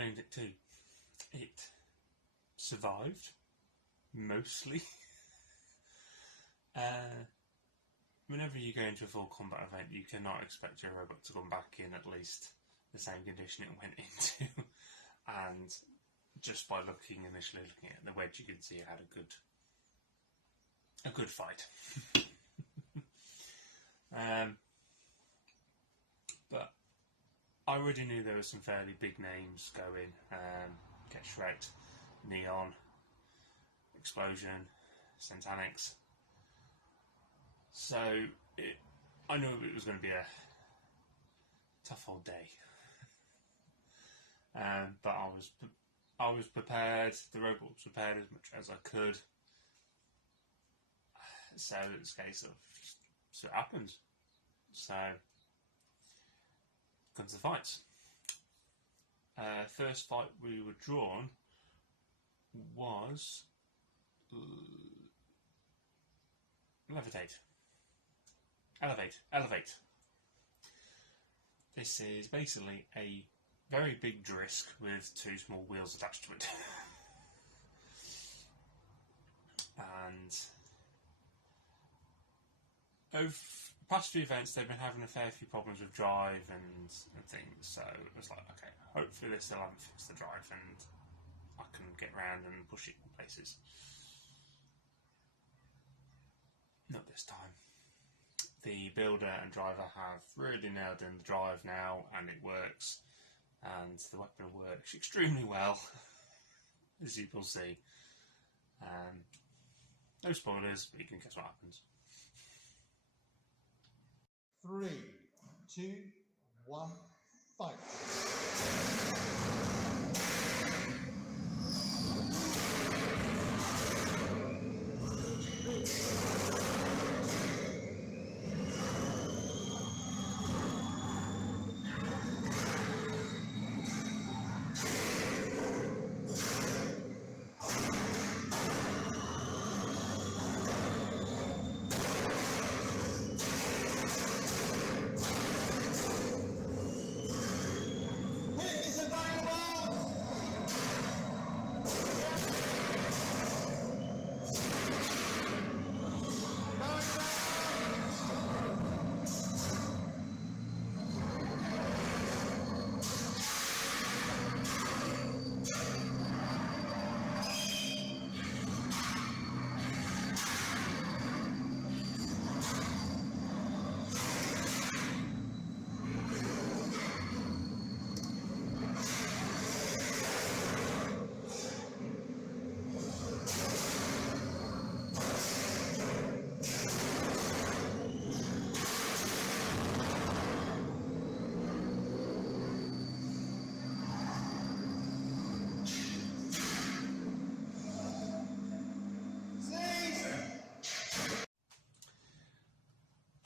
Luna-Tic 2, it survived, mostly. Whenever you go into a full combat event, you cannot expect your robot to come back in at least the same condition it went into. And just by looking at the wedge, you can see it had a good fight. But I already knew there were some fairly big names going. Get Shrek'd, Neon, Explosion, Centanix. So I knew it was going to be a tough old day. But I was prepared. The robot was prepared as much as I could. So it's a case of so it happens. So comes the fights. First fight we were drawn was Elevate. This is basically a very big Drisk with two small wheels attached to it. And over the past few events, they've been having a fair few problems with drive and things, so it was like, okay, hopefully they still haven't fixed the drive and I can get around and push it in places. Not this time. The builder and driver have really nailed in the drive now, and it works, and the weapon works extremely well, as you will see. No spoilers, but you can guess what happens. 3, 2, 1, fight!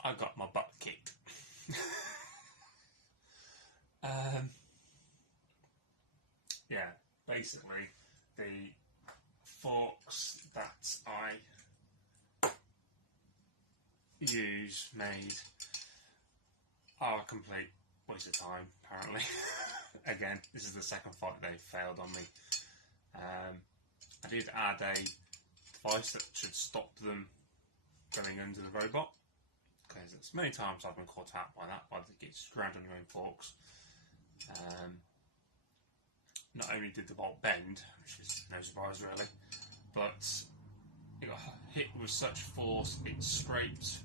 I got my butt kicked. Yeah, basically the forks that I made are a complete waste of time, apparently. Again, this is the second fight they failed on me. I did add a device that should stop them going under the robot, because it's many times I've been caught out by that, by the get scrammed on your own forks. Not only did the bolt bend, which is no surprise really, but it got hit with such force it scraped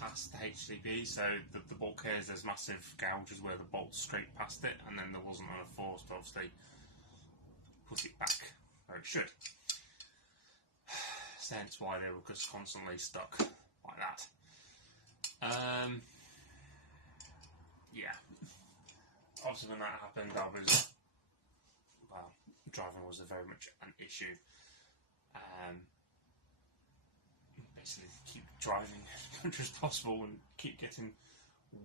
past the HDB, so the bolt carries there's massive gouges where the bolt scraped past it, and then there wasn't enough force to obviously put it back where it should. Hence why they were just constantly stuck like that. Yeah. Obviously when that happened, driving was very much an issue. Basically keep driving as much as possible and keep getting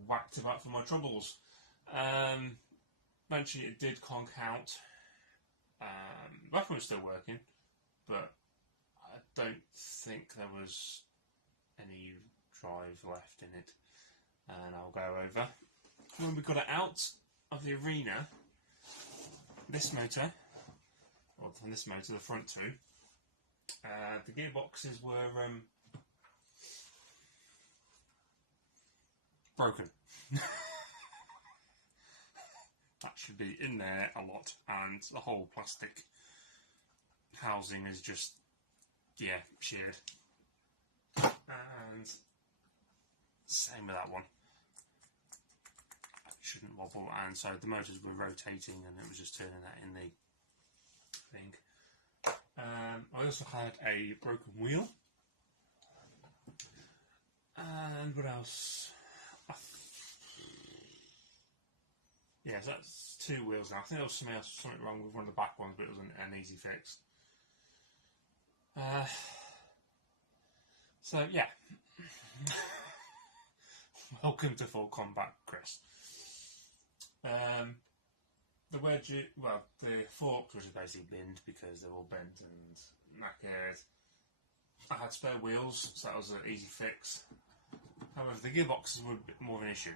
whacked about for my troubles. Eventually it did conk out. The weapon was still working, but I don't think there was any drive left in it. And I'll go over. When we got it out of the arena, this motor, or from this motor, the front two, the gearboxes were broken. That should be in there a lot, and the whole plastic housing is just, yeah, sheared. And same with that one. It shouldn't wobble, and so the motors were rotating and it was just turning that in the thing. I also had a broken wheel. And what else? Yeah, so that's 2 wheels now. I think there was something wrong with one of the back ones, but it was an easy fix. So yeah, welcome to full combat, Chris. The wedge, well, the forks, which is basically binned because they're all bent and knackered. I had spare wheels, so that was an easy fix. However, the gearboxes were a bit more of an issue.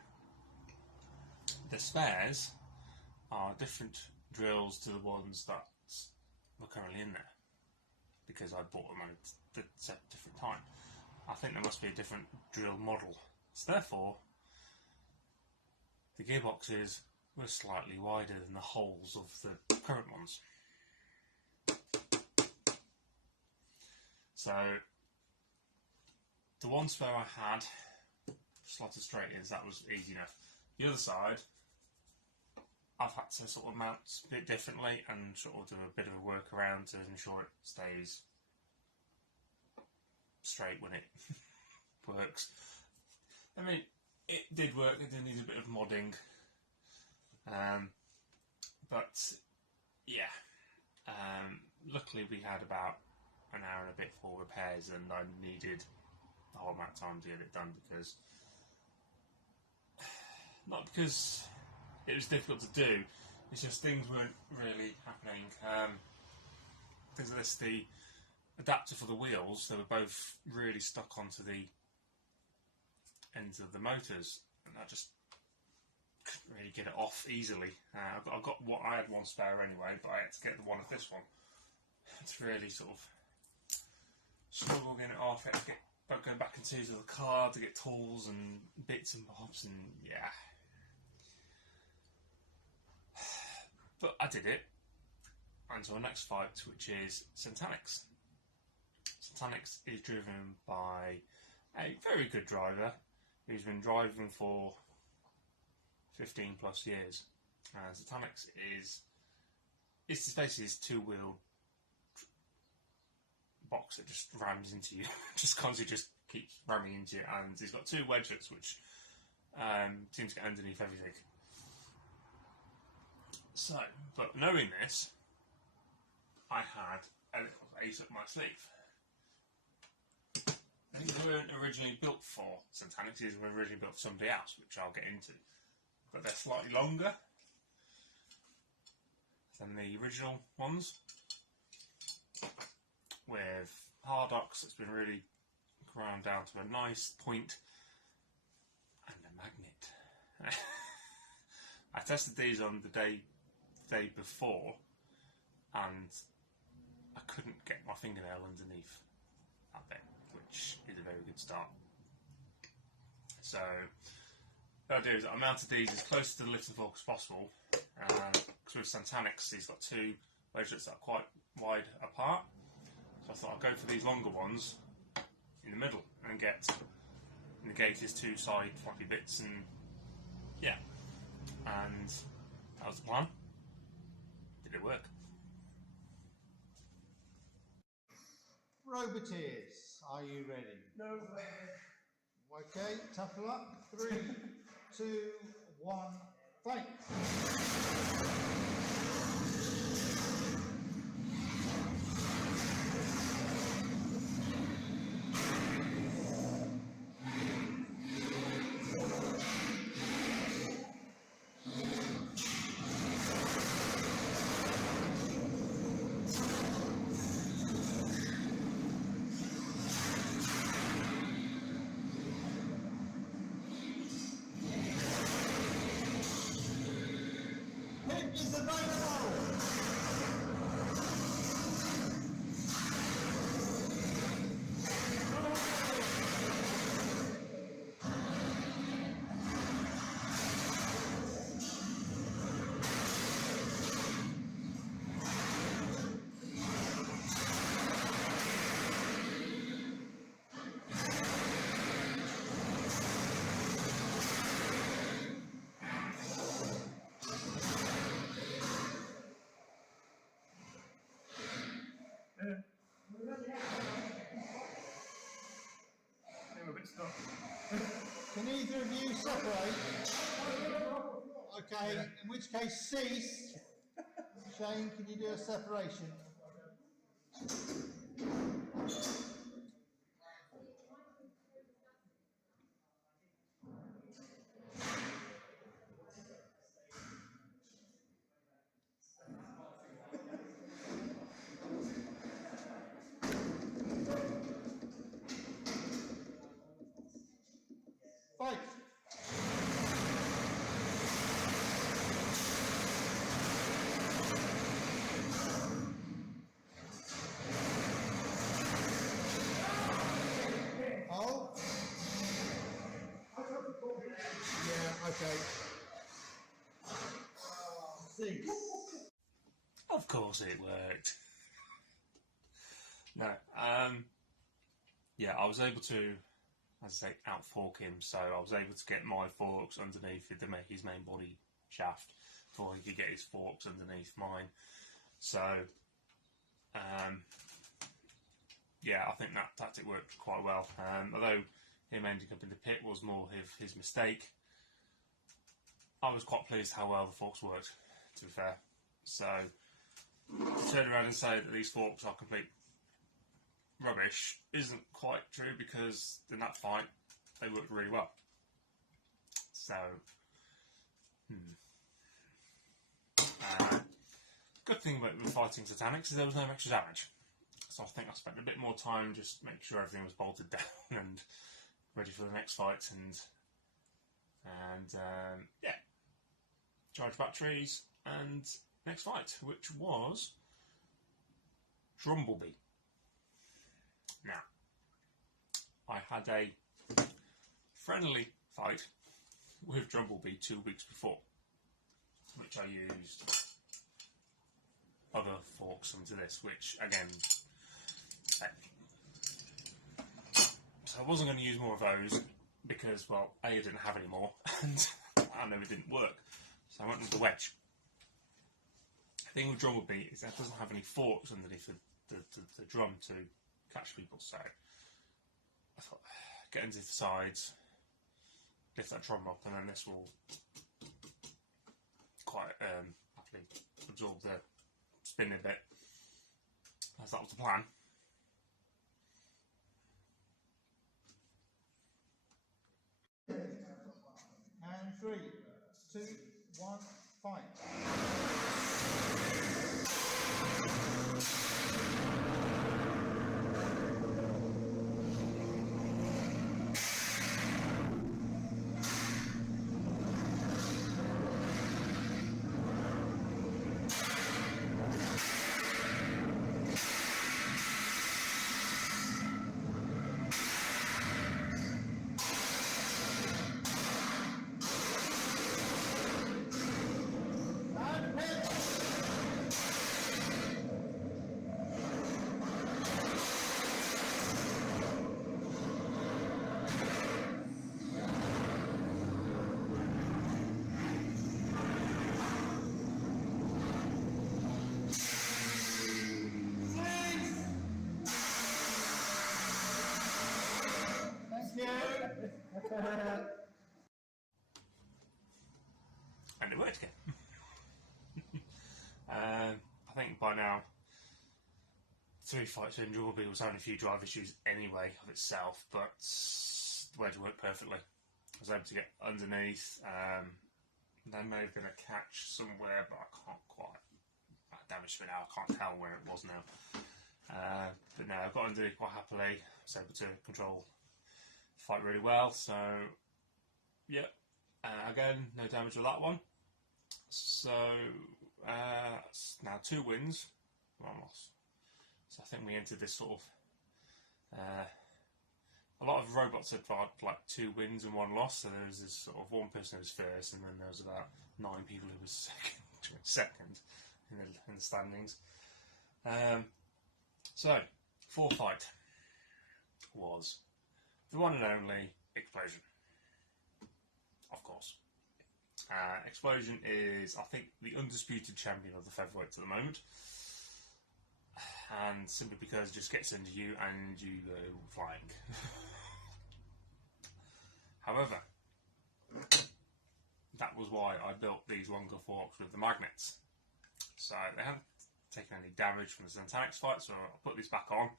The spares are different drills to the ones that were currently in there, because I bought them at a different time. I think there must be a different drill model. So therefore, the gearboxes were slightly wider than the holes of the current ones. So the one spare I had slotted straight in, so that was easy enough. The other side, I've had to sort of mount a bit differently and sort of do a bit of a workaround to ensure it stays straight when it works. I mean, it did work, it did need a bit of modding, but yeah, luckily we had about an hour and a bit for repairs, and I needed the whole amount of time to get it done, because not because it was difficult to do, it's just things weren't really happening. Because of this, the adapter for the wheels, they were both really stuck onto the ends of the motors, and I just couldn't really get it off easily. I got what I had one spare anyway, but I had to get the one of this one. It's really sort of struggle getting it off. I had to get going back into the car to get tools and bits and bobs, and yeah. But I did it. And so our next fight, which is Centanix. Centanix is driven by a very good driver who's been driving for 15 plus years. Centanix is basically his 2-wheel box that just rams into you, just constantly just keeps ramming into you, and he's got 2 wedges which seem to get underneath everything. So, but knowing this, I had a little ace up my sleeve. These weren't originally built for Centanix, these were originally built for somebody else, which I'll get into. But they're slightly longer than the original ones, with hard ox that's been really ground down to a nice point, and a magnet. I tested these on the day before, and I couldn't get my fingernail underneath that bit, which is a very good start. So the idea is that I mounted these as close to the lift and fork as possible, because with Centanix he's got 2 wedges that are quite wide apart, so I thought I'd go for these longer ones in the middle and negate his 2 side floppy bits, and yeah, and that was the plan. Did it work? Roboteers, are you ready? No. Okay, tough luck. 3, 2, 1, fight! Hit is the right ball. Okay, in which case cease. Shane, can you do a separation? Fight. Oh. Yeah, okay. Cease. Of course it worked. No, yeah, I was able to, as I say, outfork him, so I was able to get my forks underneath his main body shaft before he could get his forks underneath mine. So, yeah, I think that tactic worked quite well. Although him ending up in the pit was more of his mistake, I was quite pleased how well the forks worked, to be fair. So, to turn around and say that these forks are complete rubbish isn't quite true, because in that fight they worked really well. So, good thing about fighting Satanics is there was no extra damage. So I think I spent a bit more time just making sure everything was bolted down and ready for the next fight, and yeah, charge batteries and next fight, which was Drumblebee. Now, I had a friendly fight with Drumblebee 2 weeks before, which I used other forks into this, which again, so I wasn't going to use more of those because, well, A, I didn't have any more, and I know it didn't work, so I went with the wedge. The thing with Drumblebee is that it doesn't have any forks underneath the drum to catch people, so I thought, get into the sides, lift that drum up, and then this will quite happily absorb the spin a bit, as that was the plan. And 3, 2, 1, fight. And it worked again. I think by now, 3 fights in Drumblebee was having a few drive issues anyway of itself, but the wedge worked perfectly. I was able to get underneath. They may have been a catch somewhere, but I can't quite. Damage to it now, I can't tell where it was now. But no, I got underneath quite happily. I was able to control the fight really well, so yeah. Again, no damage with that one. So now 2 wins, 1 loss. So I think we entered this sort of. A lot of robots had like 2 wins and 1 loss. So there was this sort of 1 person who was first, and then there was about 9 people who was second in the standings. So 4th fight was the one and only Explosion. Of course. Explosion is, I think, the undisputed champion of the featherweights at the moment. And simply because it just gets under you and you go flying. However, that was why I built these longer forks with the magnets. So they haven't taken any damage from the Zentanix fight, so I'll put these back on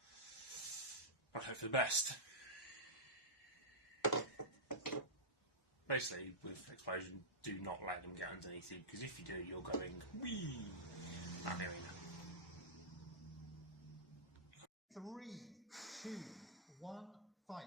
and hope for the best. Basically, with explosion, do not let them get underneath you, because if you do, you're going wee. Not doing that. 3, 2, 1, fight.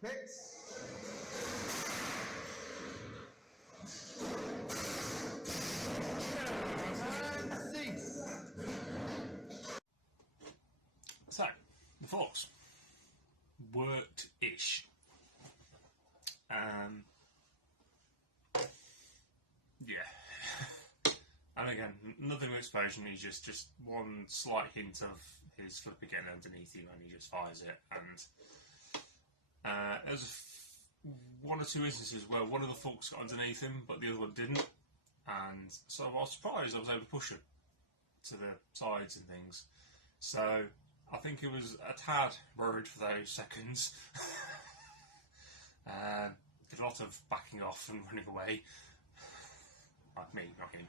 Hits. And cease. So, the forks worked-ish. Yeah. And again, nothing with explosion, he's just one slight hint of his flipper getting underneath you and he just fires it. And there's one or two instances where one of the forks got underneath him but the other one didn't. And so I was surprised I was able to push it to the sides and things. So I think it was a tad worried for those seconds. Did a lot of backing off and running away. Like me, not him.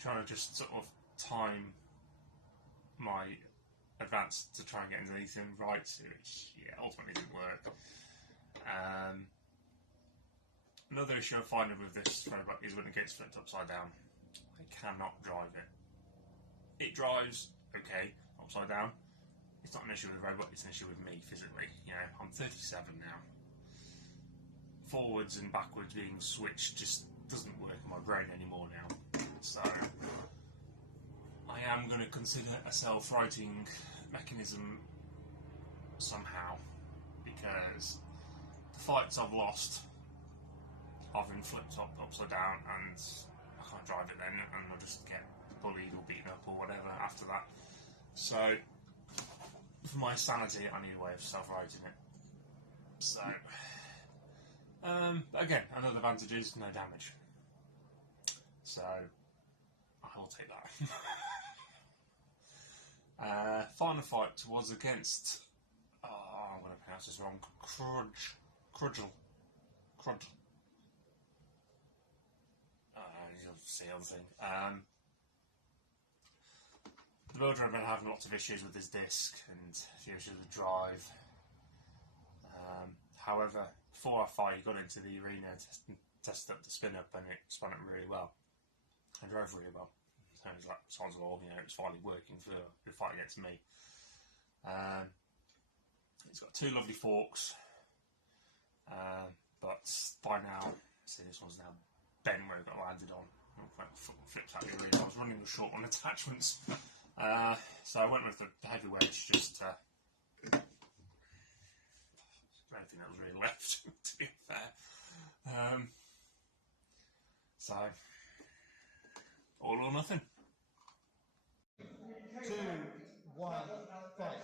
Trying to just sort of time my advance to try and get underneath him right, which ultimately didn't work. Another issue I find with this robot is when it gets flipped upside down. I cannot drive it. It drives okay upside down. It's not an issue with the robot, it's an issue with me physically. I'm 37 now. Forwards and backwards being switched just doesn't work in my brain anymore now. So I am going to consider a self-righting mechanism somehow, because the fights I've lost, I've been flipped upside down and I can't drive it then, and I'll just get bullied or beaten up or whatever after that. So for my sanity, I need a way of self-righting it. So again, another advantage is no damage. So I will take that. Final fight was against, I'm going to pronounce this wrong, Crudgel. You'll see other thing. The builder had been having lots of issues with his disc and a few issues with the drive. However, before our fight, he got into the arena, tested up the spin up, and it spun up really well. I drove really well. So it was like, sounds all, it was finally working for the fight against me. It's got two lovely forks, but by now, see, this one's now bent where it got landed on. Flipped out the arena. I was running short on attachments, so I went with the heavy wedge just to. I don't think that was really left, to be fair. So, all or nothing. 2, 1, fight.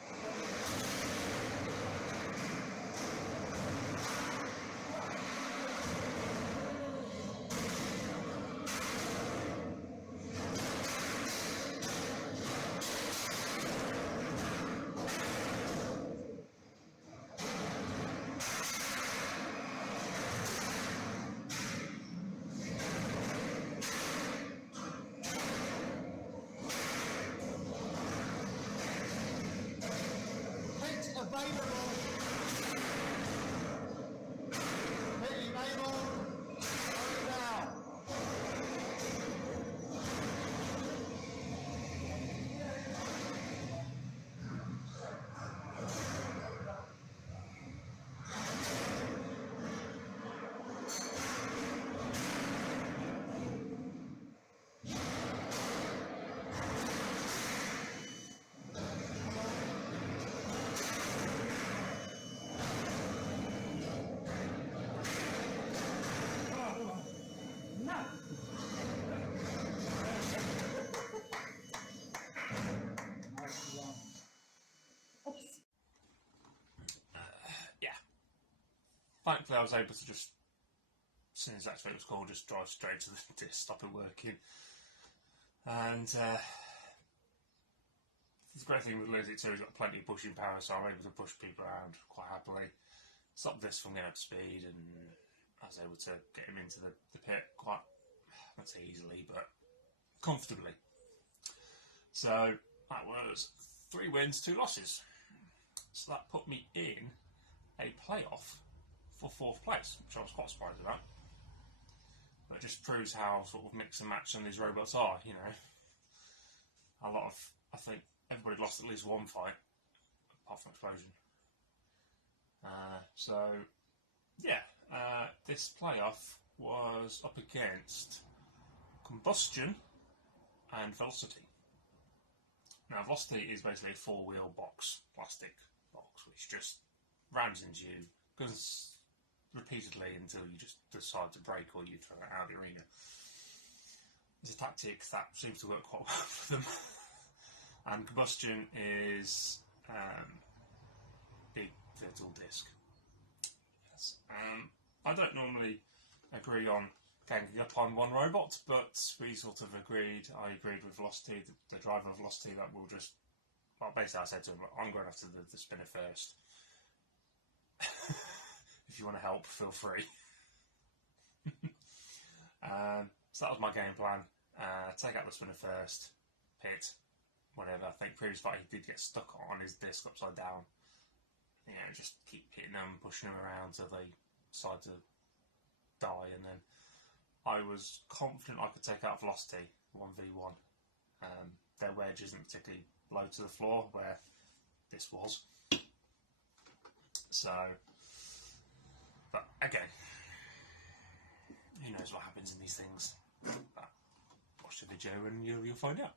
thankfully I was able to just, as soon as that's what it was called, just drive straight to the disc, stop it working. And the great thing with Luna-Tic too is got plenty of pushing power, so I'm able to push people around quite happily. Stop this from getting up to speed, and I was able to get him into the pit quite, not say easily, but comfortably. So that was 3 wins, 2 losses. So that put me in a playoff for 4th place, which I was quite surprised about. But it just proves how sort of mix and match some of these robots are, you know. I think everybody lost at least one fight, apart from Explosion. This playoff was up against Combustion and Velocity. Now, Velocity is basically a 4-wheel box, plastic box, which just rams into you, goes repeatedly until you just decide to brake or you throw it out of the arena. It's a tactic that seems to work quite well for them. And Combustion is big virtual disc. Yes. I don't normally agree on ganging up on one robot, but we sort of agreed. I agreed with Velocity, the driver of Velocity, that we'll just. Well, basically, I said to him, I'm going after the spinner first. If you want to help, feel free. So that was my game plan. Take out the spinner first, pit, whatever. I think previous fight he did get stuck on his disc upside down. You know, just keep hitting them, pushing them around till they decide to die, and then I was confident I could take out Velocity 1v1. Their wedge isn't particularly low to the floor, where this was. So, but again, who knows what happens in these things. But watch the video and you'll find out.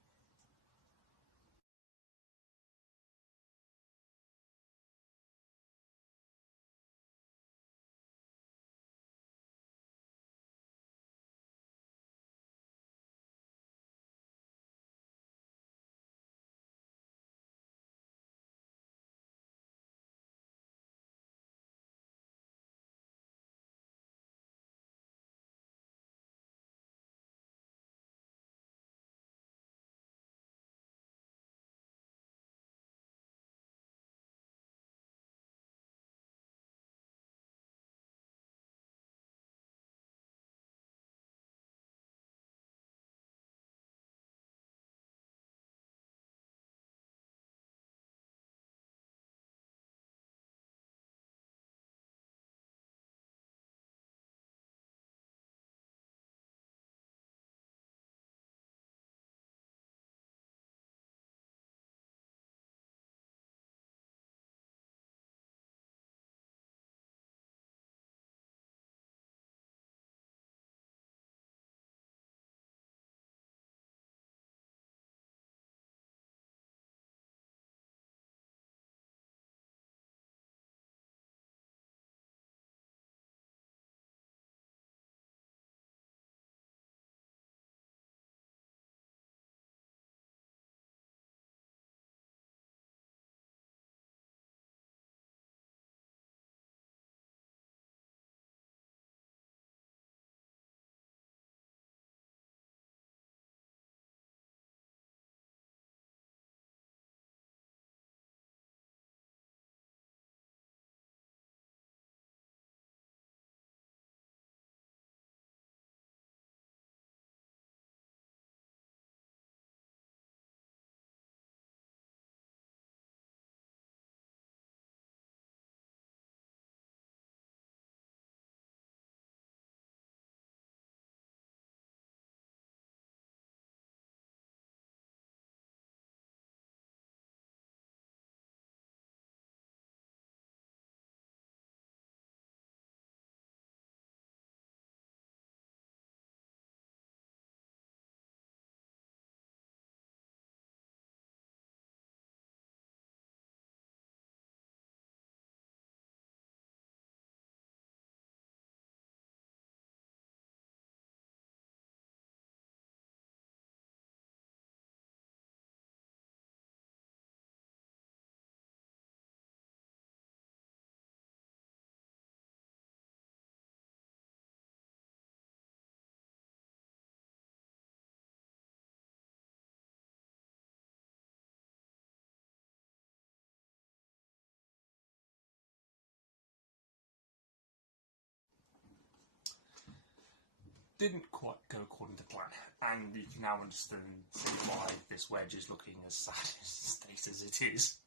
didn't quite go according to plan, and you can now understand see why this wedge is looking as sad state as it is.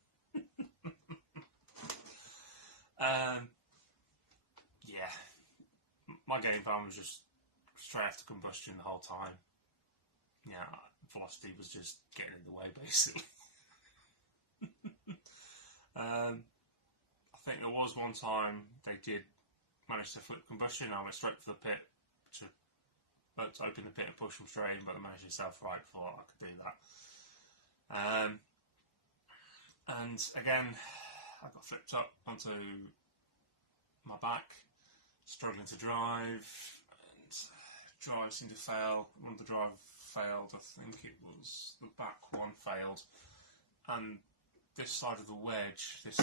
Yeah, my game plan was just straight after combustion the whole time. Yeah, velocity was just getting in the way, basically. I think there was one time they did manage to flip combustion. I went straight for the pit to open the pit and push them straight in, but the manager himself right before I could do that. And again, I got flipped up onto my back, struggling to drive, and drive seemed to fail. One of the drive failed, I think it was the back one failed, and this side of the wedge, this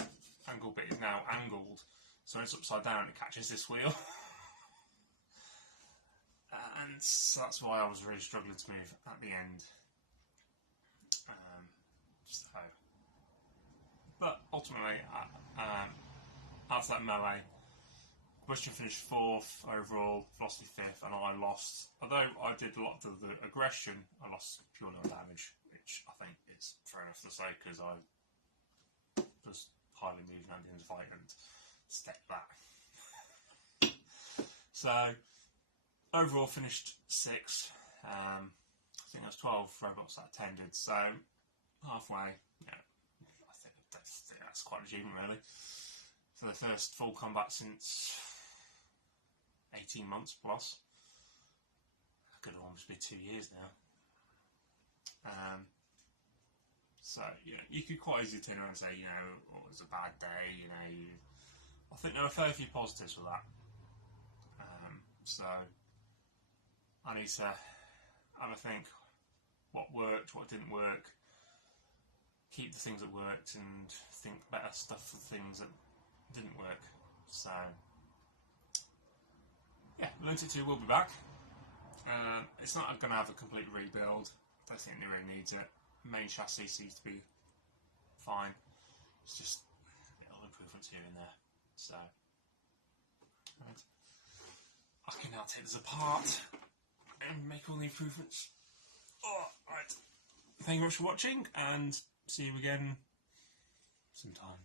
angle bit is now angled, so it's upside down, it catches this wheel. And so that's why I was really struggling to move at the end. But ultimately, after that melee, Christian finished 4th overall, velocity 5th, and I lost. Although I did a lot of the aggression, I lost purely on damage, which I think is fair enough to say because I was highly moved at the end of the fight and stepped back. So overall finished 6th. I think there's 12 robots that attended, so halfway. Yeah, I think that's quite an achievement really. For the first full combat since 18 months plus. Could almost be 2 years now. So you could quite easily turn around and say, oh, it was a bad day. I think there are a fair few positives with that. So I need to have a think what worked, what didn't work, keep the things that worked and think better stuff for things that didn't work. So yeah, Luna-Tic 2 will be back. It's not going to have a complete rebuild. I don't think it really needs it. Main chassis seems to be fine. It's just little improvements here and there. So right. I can now take this apart and make all the improvements. Right. Thank you very much for watching, and see you again sometime.